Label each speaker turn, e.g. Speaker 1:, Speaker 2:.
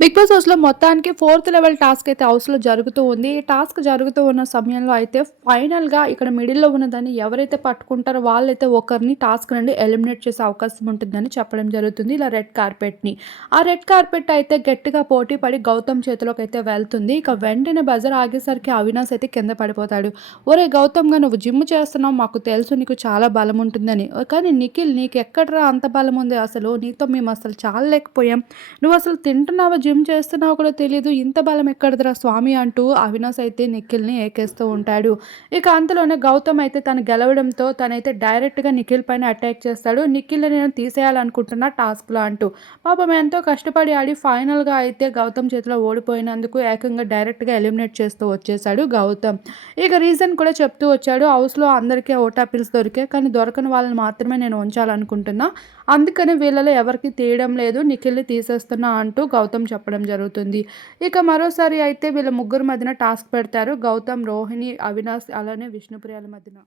Speaker 1: Big boss హౌస్లో మొత్తానికి fourth level task అయితే హౌస్లో జరుగుతూ ఉంది. ఈ టాస్క్ జరుగుతూ ఉన్న సమయంలో అయితే ఫైనల్గా ఇక్కడ మిడిల్లో ఉన్నదాన్ని ఎవరైతే పట్టుకుంటారో వాళ్ళైతే ఒకరిని టాస్క్ నుండి ఎలిమినేట్ చేసే అవకాశం ఉంటుందని చెప్పడం జరుగుతుంది. ఇలా రెడ్ కార్పెట్ని. ఆ రెడ్ కార్పెట్ అయితే గట్టిగా పోటీ పడి గౌతమ్ చేతిలోకి అయితే వెళ్తుంది. ఇక వెంటనే బజర్ ఆగేసరికి అవినాష్ అయితే కింద పడిపోతాడు. ఒరే గౌతమ్గా నువ్వు జిమ్ చేస్తున్నావు. మాకు తెలుసు నీకు చాలా బలం ఉంటుందని. కానీ నిఖిల్ నీకు ఎక్కడరా అంత బలం ఉంది? అసలు నీతో మేము అసలు చాలా లేకపోయాం నువ్వు అసలు తింటున్నావా జిమ్ చేస్తున్నావు కూడా తెలియదు ఇంత బలం ఎక్కడదరా స్వామి అంటూ అవినాష్ అయితే నిఖిల్ని ఏకేస్తూ ఉంటాడు. ఇక అంతలోనే గౌతమ్ అయితే తను గెలవడంతో తనైతే డైరెక్ట్గా నిఖిల్ పైన అటాక్ చేస్తాడు. నిఖిల్ని నేను తీసేయాలనుకుంటున్నా టాస్క్లో అంటూ. పాపం ఎంతో కష్టపడి ఆడి ఫైనల్గా అయితే గౌతమ్ చేతిలో ఓడిపోయినందుకు ఏకంగా డైరెక్ట్గా ఎలిమినేట్ చేస్తూ వచ్చేసాడు గౌతమ్. ఇక రీజన్ కూడా చెప్తూ వచ్చాడు. హౌస్లో అందరికీ ఓటాపిల్స్ దొరికాయి కానీ దొరకని వాళ్ళని మాత్రమే నేను ఉంచాలనుకుంటున్నా. అందుకని వీళ్ళలో ఎవరికి తీయడం లేదు. నిఖిల్ని తీసేస్తున్నా అంటూ గౌతమ్ చెప్పడం జరుగుతుంది. ఇక మరోసారి అయితే వీళ్ళ ముగ్గురు మధ్యన టాస్క్ పెడతారు. గౌతమ్ రోహిణి అవినాష్ అలానే విష్ణుప్రియాల మధ్యన.